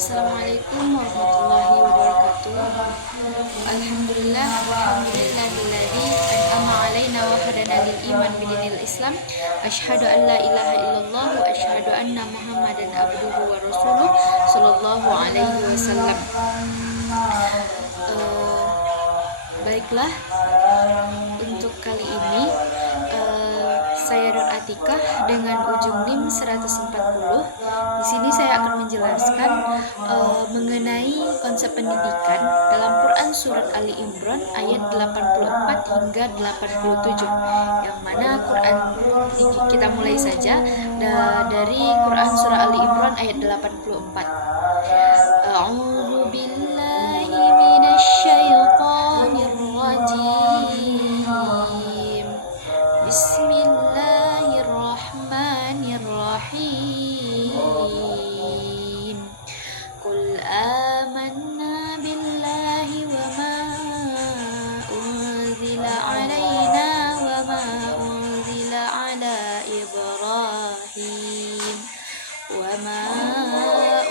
Assalamualaikum warahmatullahi wabarakatuh. Alhamdulillahilladzi an'ama 'alaina wa hadana lil iman bidinil Islam. Asyhadu an la ilaha illallah wa asyhadu anna Muhammadan abduhu wa rasuluh sallallahu alaihi wasallam. Baiklah, untuk kali ini saya Nur Atikah dengan ujung NIM 140. Di sini saya akan menjelaskan mengenai konsep pendidikan dalam Quran surat Ali Imran ayat 84 hingga 87. Yang mana Quran kita mulai saja dari Quran surah Ali Imran ayat 84. A'udzu billahi minasyaitonir rajim. Bismillahirrahmanirrahim. Qul amanna billahi wa ma unzila alaina wa ma unzila ala Ibrahim wa ma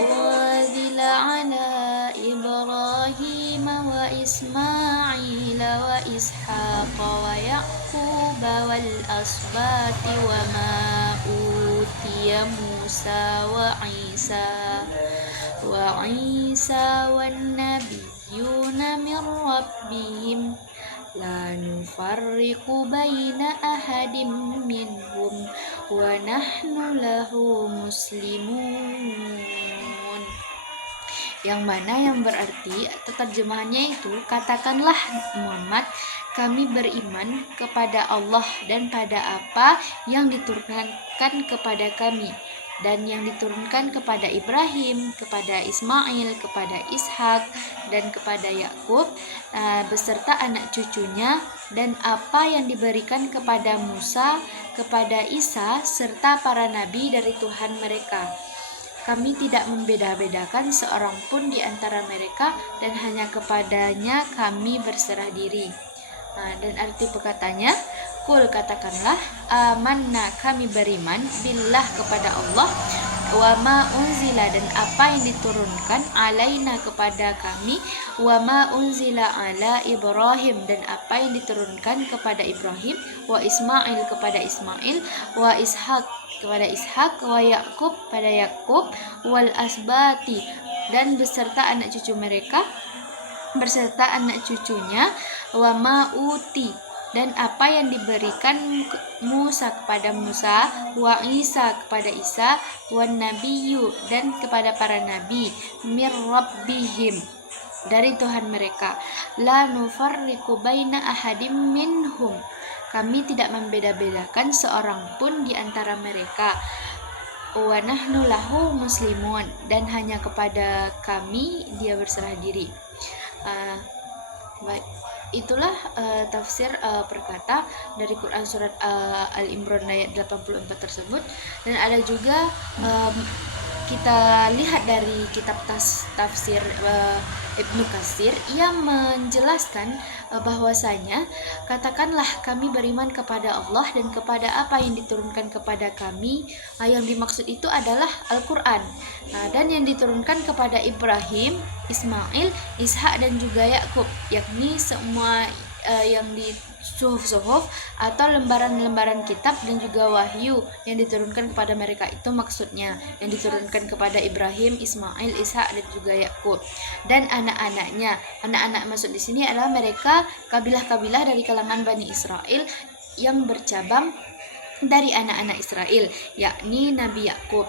unzila ala Ibrahim wa Ismail wa Ishaq wa Yaqub wal asbati wa ma utiya Musa wa Isa wan nabiyyuna min rabbihim la nufarriqu baina ahadin minhum wa nahnu lahu muslimun. Yang mana yang berarti terjemahannya itu, katakanlah Muhammad, kami beriman kepada Allah dan pada apa yang diturunkan kepada kami dan yang diturunkan kepada Ibrahim, kepada Ismail, kepada Ishak dan kepada Yakub beserta anak cucunya, dan apa yang diberikan kepada Musa, kepada Isa serta para nabi dari Tuhan mereka. Kami tidak membeda-bedakan seorang pun di antara mereka, dan hanya kepadanya kami berserah diri. Dan arti perkataannya, kul katakanlah, amanna kami beriman, billah kepada Allah, wa ma unzila dan apa yang diturunkan, alaina kepada kami, wa ma unzila ala Ibrahim dan apa yang diturunkan kepada Ibrahim, wa Ismail kepada Ismail, wa Ishak kepada Ishak, wa Yakub pada Yakub, wal asbati dan beserta anak cucu mereka, berserta anak cucunya, wa ma'uti dan apa yang diberikan Musa kepada Musa, wa Isa kepada Isa, wan nabiyyu dan kepada para nabi, mir rabbihim dari Tuhan mereka, la nufarriqu baina ahadim minhum kami tidak membeda-bedakan seorang pun di antara mereka, wa nahnu lahu muslimun dan hanya kepada kami dia berserah diri. Baik, itulah tafsir perkata dari Quran surat Al-Imran ayat 84 tersebut. Dan ada juga kita lihat dari kitab tafsir Ibnu Katsir yang menjelaskan bahwasanya katakanlah kami beriman kepada Allah dan kepada apa yang diturunkan kepada kami. Yang dimaksud itu adalah Al-Quran, dan yang diturunkan kepada Ibrahim, Ismail, Ishak dan juga Yakub, yakni semua yang di suhuf atau lembaran-lembaran kitab dan juga wahyu yang diturunkan kepada mereka, itu maksudnya yang diturunkan kepada Ibrahim, Ismail, Ishak dan juga Yakub dan anak-anaknya. Anak-anak maksud di sini adalah mereka kabilah-kabilah dari kalangan Bani Israel yang bercabang dari anak-anak Israel, yakni Nabi Yakub,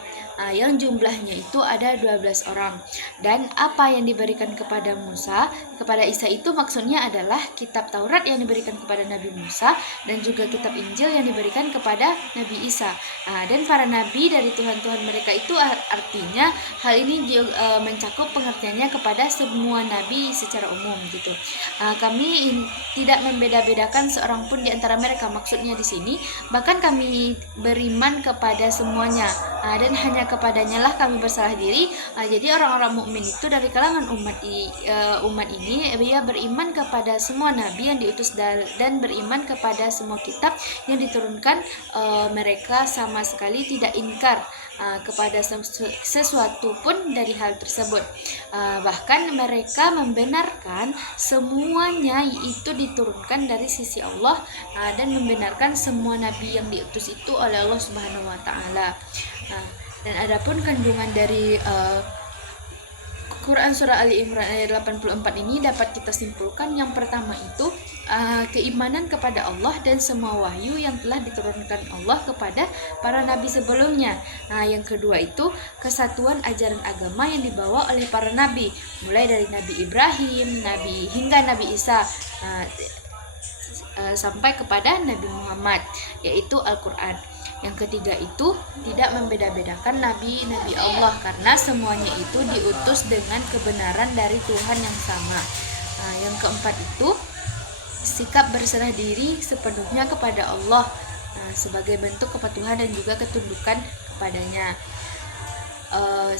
yang jumlahnya itu ada 12 orang. Dan apa yang diberikan kepada Musa, kepada Isa itu maksudnya adalah kitab Taurat yang diberikan kepada Nabi Musa dan juga kitab Injil yang diberikan kepada Nabi Isa. Dan para nabi dari Tuhan-Tuhan mereka itu artinya hal ini mencakup pengertiannya kepada semua nabi secara umum gitu. Kami tidak membeda-bedakan seorang pun di antara mereka, maksudnya di sini bahkan kami beriman kepada semuanya, dan hanya kepadanya lah kami berserah diri. Jadi orang-orang mukmin itu dari kalangan umat ini ia beriman kepada semua nabi yang diutus dan beriman kepada semua kitab yang diturunkan. Mereka sama sekali tidak ingkar kepada sesuatu pun dari hal tersebut. Bahkan mereka membenarkan semuanya itu diturunkan dari sisi Allah, dan membenarkan semua nabi yang diutus itu oleh Allah Subhanahu wa taala. Dan adapun kandungan dari Quran Surah Ali Imran ayat 84 ini dapat kita simpulkan, yang pertama itu keimanan kepada Allah dan semua wahyu yang telah diturunkan Allah kepada para nabi sebelumnya. Yang kedua itu kesatuan ajaran agama yang dibawa oleh para nabi, mulai dari Nabi Ibrahim, hingga Nabi Isa, sampai kepada Nabi Muhammad, yaitu Al-Quran. Yang ketiga itu tidak membeda-bedakan nabi-nabi Allah, karena semuanya itu diutus dengan kebenaran dari Tuhan yang sama. Yang keempat itu sikap berserah diri sepenuhnya kepada Allah, sebagai bentuk kepatuhan dan juga ketundukan kepadanya.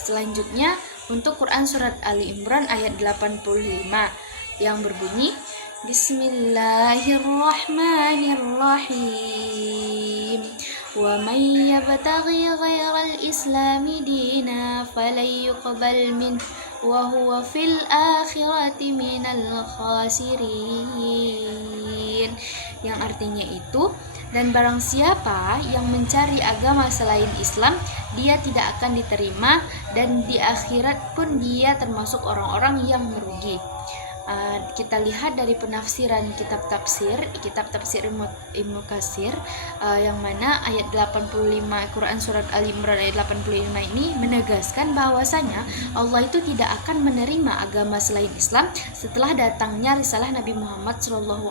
Selanjutnya untuk Quran Surat Ali Imran ayat 85 yang berbunyi, Bismillahirrahmanirrahim. Wa may yabtaghi ghairal islami dina falan yuqbal min wa huwa fil akhirati minal khasirin. Yang artinya itu, dan barang siapa yang mencari agama selain Islam, dia tidak akan diterima, dan di akhirat pun dia termasuk orang-orang yang merugi. Kita lihat dari penafsiran kitab tafsir Ibnu Katsir, yang mana ayat 85 Quran Surat Ali Imran ayat 85 ini menegaskan bahwasanya Allah itu tidak akan menerima agama selain Islam setelah datangnya risalah Nabi Muhammad SAW.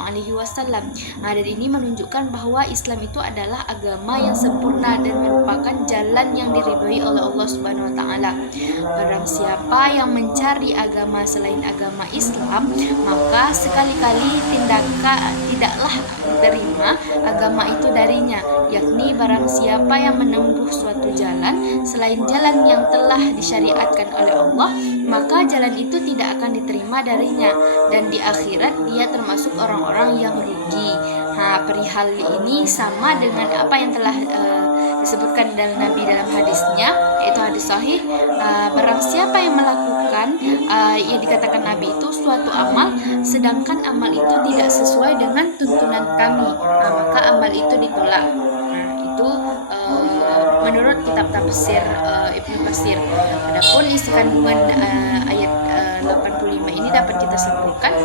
Dan ini menunjukkan bahwa Islam itu adalah agama yang sempurna dan merupakan jalan yang diridhoi oleh Allah Subhanahu wa taala. Barang siapa yang mencari agama selain agama Islam, maka sekali-kali tidaklah diterima agama itu darinya, yakni barang siapa yang menempuh suatu jalan selain jalan yang telah disyariatkan oleh Allah, maka jalan itu tidak akan diterima darinya, dan di akhirat dia termasuk orang-orang yang rugi. Perihal ini sama dengan apa yang telah disebutkan dalam Nabi dalam hadisnya, yaitu hadis sahih. Barang siapa yang melakukan yang dikatakan Nabi itu suatu amal, sedangkan amal itu tidak sesuai dengan tuntunan kami, maka amal itu ditolak. Itu menurut kitab tafsir Ibnu Katsir. Adapun isi kandungan ayat 85 ini dapat kita simpulkan,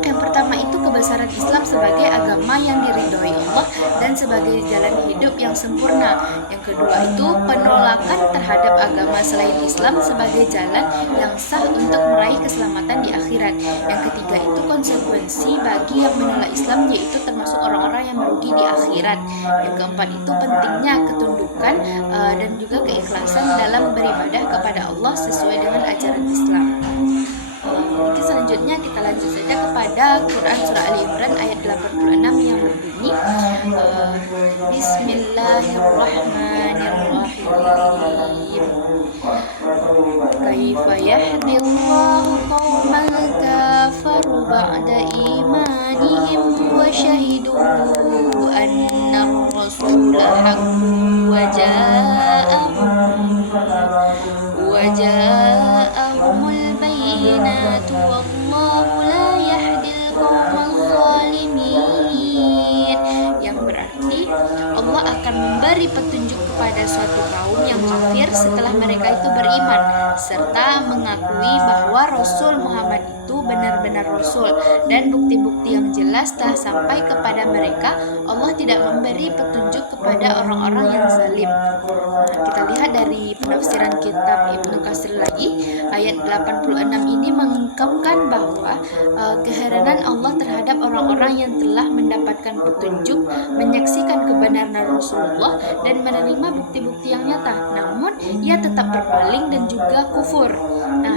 yang pertama itu kebesaran Islam sebagai agama yang diridhoi Allah dan sebagai jalan hidup yang sempurna. Yang kedua itu penolakan terhadap agama selain Islam sebagai jalan yang sah untuk meraih keselamatan di akhirat. Yang ketiga itu konsekuensi bagi yang menolak Islam, yaitu termasuk orang-orang yang merugi di akhirat. Yang keempat itu pentingnya ketundukan dan juga keikhlasan dalam beribadah kepada Allah sesuai dengan ajaran Islam. Mungkin selanjutnya kita lanjut saja kepada Quran Surah Ali Imran ayat 86 yang berbunyi, Bismillahirrahmanirrahim. Kaifa yahdillahu qauman kafaru ba'da imanihim wa syahidu anna ar-rasula haqqun wa ja'ahumul bayyinatu wallahu la yahdil qaumal zalimin. Yang berarti Allah akan memberi petunjuk kepada suatu kaum yang kafir setelah mereka itu beriman, serta mengakui bahwa Rasul Muhammad itu benar-benar Rasul, dan bukti-bukti yang jelas telah sampai kepada mereka. Allah tidak memberi petunjuk kepada orang-orang yang zalim. Kita lihat dari penafsiran kitab Ibnu Katsir lagi, ayat 86 ini mengungkapkan bahwa keheranan Allah terhadap orang-orang yang telah mendapatkan petunjuk, menyaksikan kebenaran Rasulullah dan menerima bukti-bukti yang nyata, namun ia tetap berpaling dan juga kufur.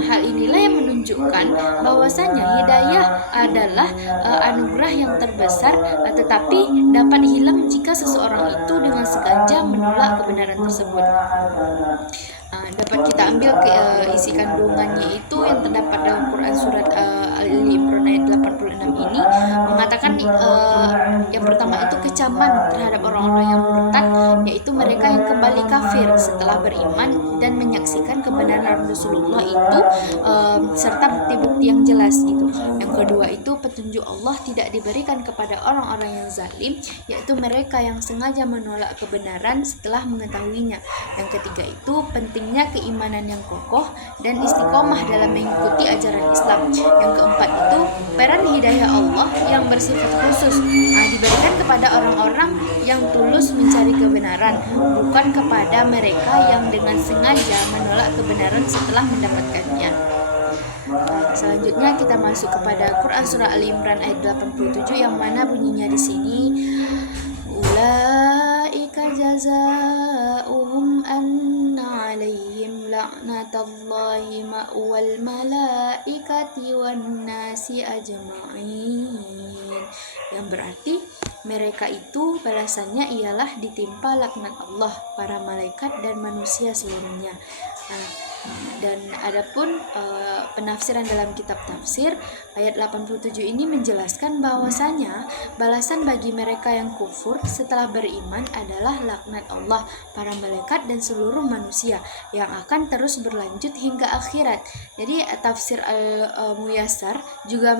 Hal inilah yang menunjukkan bahwa bahwasanya hidayah adalah anugerah yang terbesar, tetapi dapat hilang jika seseorang itu dengan sengaja menolak kebenaran tersebut. Dapat kita ambil isi kandungannya itu yang terdapat dalam Quran surat Al-Imran ayat 86 ini mengatakan yang pertama itu kecaman terhadap orang-orang yang murtad, yaitu mereka yang kembali kafir setelah beriman dan menyaksikan kebenaran Rasulullah itu serta bukti-bukti yang jelas gitu. Yang kedua itu petunjuk Allah tidak diberikan kepada orang-orang yang zalim, yaitu mereka yang sengaja menolak kebenaran setelah mengetahuinya. Yang ketiga itu pentingnya keimanan yang kokoh dan istiqomah dalam mengikuti ajaran Islam. Yang keempat itu peran hidayah Allah yang bersifat khusus diberikan kepada orang-orang yang tulus mencari kebenaran, bukan kepada mereka yang dengan sengaja menolak kebenaran setelah mendapatkannya. Selanjutnya kita masuk kepada Quran surah Al-Imran ayat 87 yang mana bunyinya di sini ulaika jazaohum anna alaihim la'natullahi ma'wal malaikati wan nasi ajma'in, yang berarti mereka itu balasannya ialah ditimpa laknat Allah, para malaikat dan manusia seluruhnya. Dan adapun penafsiran dalam kitab tafsir ayat 87 ini menjelaskan bahwasanya balasan bagi mereka yang kufur setelah beriman adalah laknat Allah, para malaikat dan seluruh manusia yang akan terus berlanjut hingga akhirat. Jadi tafsir Al-Muyassar juga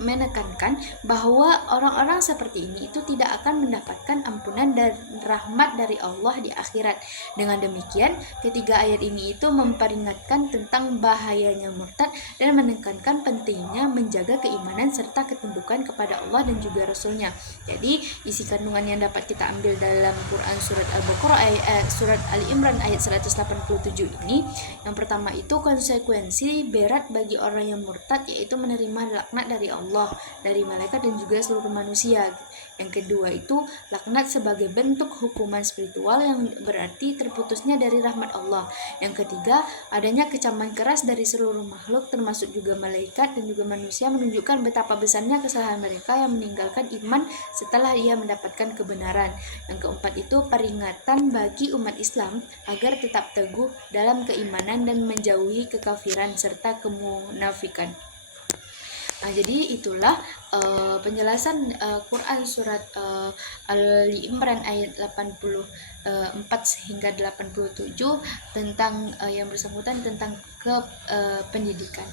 menekankan bahwa orang-orang seperti ini itu tidak akan mendapatkan ampunan dan rahmat dari Allah di akhirat. Dengan demikian, ketiga ayat ini itu memperingatkan tentang bahayanya murtad dan menekankan pentingnya menjaga keimanan serta ketundukan kepada Allah dan juga Rasulnya. Jadi isi kandungan yang dapat kita ambil dalam Quran surat Al-Baqarah surat Al-Imran ayat 187 ini, yang pertama itu konsekuensi berat bagi orang yang murtad, yaitu menerima laknat dari Allah, dari malaikat dan juga seluruh manusia. Yang kedua itu laknat sebagai bentuk hukuman spiritual yang berarti terputusnya dari rahmat Allah. Yang ketiga, adanya kecaman keras dari seluruh makhluk termasuk juga malaikat dan juga manusia menunjukkan betapa besarnya kesalahan mereka yang meninggalkan iman setelah ia mendapatkan kebenaran. Yang keempat itu peringatan bagi umat Islam agar tetap teguh dalam keimanan dan menjauhi kekafiran serta kemunafikan. Jadi itulah penjelasan Quran surat Al-Imran ayat 84 hingga 87 tentang yang bersangkutan tentang pendidikan.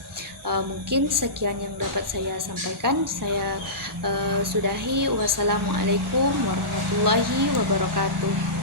Mungkin sekian yang dapat saya sampaikan. Saya sudahi. Wassalamualaikum warahmatullahi wabarakatuh.